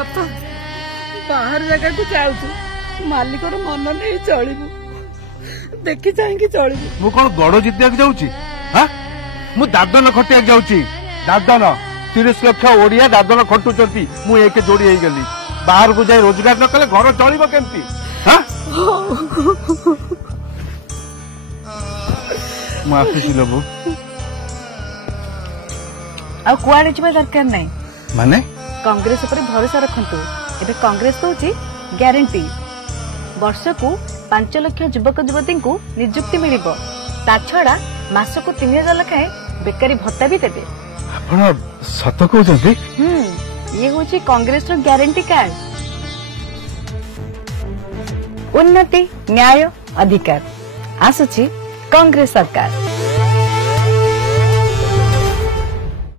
बापा बाहर जगह को जाऊँ मालिक मन नहीं चलू देखी चाहिए चलू मु कौन गड़ जितिया जाऊँ मु दादन खटिया जाऊँ दादन 30 लाख ओडिया दादन खटुंट मु एक जोड़ी हो गली बाहर को जाए रोजगार न कले घर चलो केमती मुझे लोबू आुआड़े जा दरकार नहीं माने कांग्रेस पर भरोसा रखंतु एबे कांग्रेस कहूची ग्यारंटी वर्ष को 5 लाख युवक युवती को नियुक्ति मिलिबो ता छड़ा मास को 3000 लाखाए बेकारी भत्ता भी देबे आपण सत कहउछंती ये होची कांग्रेस रो ग्यारंटी कार्ड उन्नति न्याय अधिकार आसुची कांग्रेस सरकार।